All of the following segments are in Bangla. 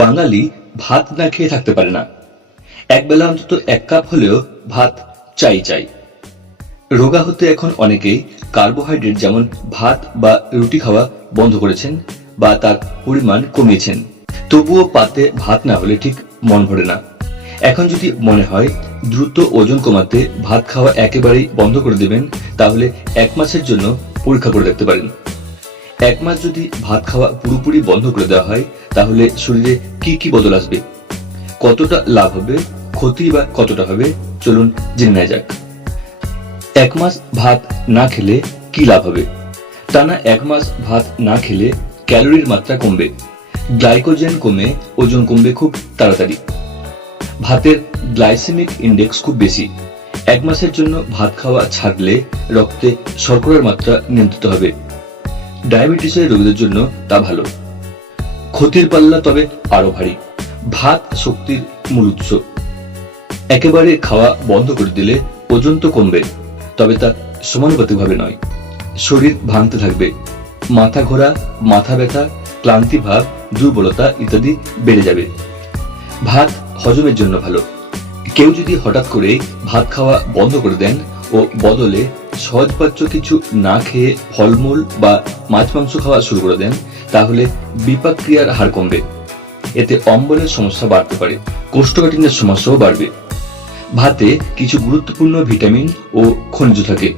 বাঙালি ভাত না খেয়ে থাকতে পারে না। একবেলা অন্তত 1 কাপ হলেও ভাত চাই চাই। রোগা হতে এখন অনেকেই কার্বোহাইড্রেট যেমন ভাত বা রুটি খাওয়া বন্ধ করেছেন বা তার পরিমাণ কমিয়েছেন। তবুও পাতে ভাত না হলে ঠিক মন ভরে না। এখন যদি মনে হয় দ্রুত ওজন কমাতে ভাত খাওয়া একেবারেই বন্ধ করে দেবেন, তাহলে 1 মাসের জন্য পরীক্ষা করে দেখতে পারেন। 1 মাস যদি ভাত খাওয়া পুরোপুরি বন্ধ করে দেওয়া হয়, তাহলে শরীরে কি কি বদল আসবে, কতটা লাভ হবে, ক্ষতি বা কতটা হবে, চলুন জেনে নেওয়া যাক। 1 মাস ভাত না খেলে কি লাভ হবে? টানা 1 মাস ভাত না খেলে ক্যালোরির মাত্রা কমবে, গ্লাইকোজেন কমে ওজন কমবে খুব তাড়াতাড়ি। ভাতের গ্লাইসেমিক ইন্ডেক্স খুব বেশি। 1 মাসের জন্য ভাত খাওয়া ছাড়লে রক্তে শর্করার মাত্রা নিয়ন্ত্রিত হবে। ডায়াবেটিসের রোগীদের জন্য তা ভালো। ক্ষতির পাল্লা তবে আরো ভারী। ভাত শক্তির মূল উৎস। একেবারে খাওয়া বন্ধ করে দিলে ওজন তো কমবে, তবে তা সমানুপাতিকভাবে নয়। শরীর ভাঙতে থাকবে, মাথা ঘোরা, মাথা ব্যথা, ক্লান্তি ভাব, দুর্বলতা ইত্যাদি বেড়ে যাবে। ভাত হজমের জন্য ভালো। কেউ যদি হঠাৎ করে ভাত খাওয়া বন্ধ করে দেন ও বদলে সহজপাচ্য কিছু না খেয়ে ফলমূল বা মাছ মাংস খাওয়া শুরু করে দেন, তাহলে বিপাক ক্রিয়ার হার কমবে। এতে অম্বলের সমস্যা বাড়তে পারে, কোষ্ঠকাঠিন্যের সমস্যাও বাড়বে। ভাতে কিছু গুরুত্বপূর্ণ ভিটামিন ও খনিজ থাকে,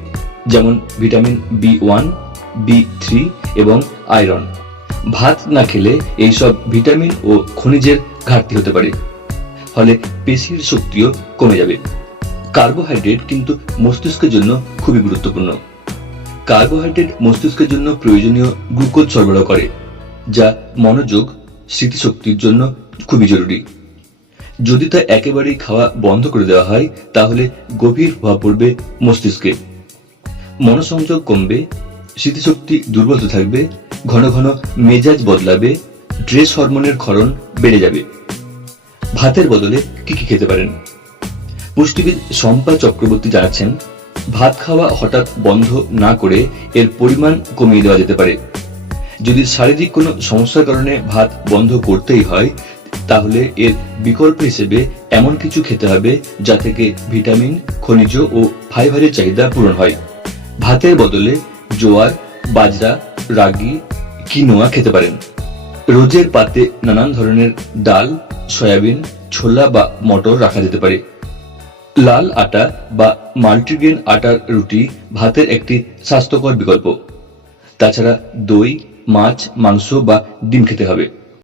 যেমন ভিটামিন B1, B3 এবং আয়রন। ভাত না খেলে এইসব ভিটামিন ও খনিজের ঘাটতি হতে পারে, ফলে পেশির শক্তিও কমে যাবে। কার্বোহাইড্রেট কিন্তু মস্তিষ্কের জন্য খুবই গুরুত্বপূর্ণ। কার্বোহাইড্রেট মস্তিষ্কের জন্য প্রয়োজনীয় গ্লুকোজ সরবরাহ করে, যা মনোযোগ, স্মৃতিশক্তির জন্য খুবই জরুরি। যদি তা একেবারেই খাওয়া বন্ধ করে দেওয়া হয়, তাহলে গভীর প্রভাব পড়বে মস্তিষ্কে। মনোসংযোগ কমবে, স্মৃতিশক্তি দুর্বল থাকবে, ঘন ঘন মেজাজ বদলাবে, স্ট্রেস হরমোনের ক্ষরণ বেড়ে যাবে। ভাতের বদলে কি কি খেতে পারেন? পুষ্টিবিদ শম্পা চক্রবর্তী জানাচ্ছেন, ভাত খাওয়া হঠাৎ বন্ধ না করে এর পরিমাণ কমিয়ে দেওয়া যেতে পারে। যদি শারীরিক কোনো সমস্যার কারণে ভাত বন্ধ করতেই হয়, তাহলে এর বিকল্প হিসেবে এমন কিছু খেতে হবে যা থেকে ভিটামিন, খনিজ ও ফাইবারের চাহিদা পূরণ হয়। ভাতের বদলে জোয়ার, বাজরা, রাগি, কিনোয়া খেতে পারেন। রোজের পাতে নানান ধরনের ডাল, সয়াবিন, ছোলা বা মটর রাখা যেতে পারে। লাল আটা বা মাল্টিগ্রেন আটার রুটি ভাতের একটি স্বাস্থ্যকর বিকল্প। তাছাড়া দই, মাছ, মাংস বা ডিম খেতে হবে।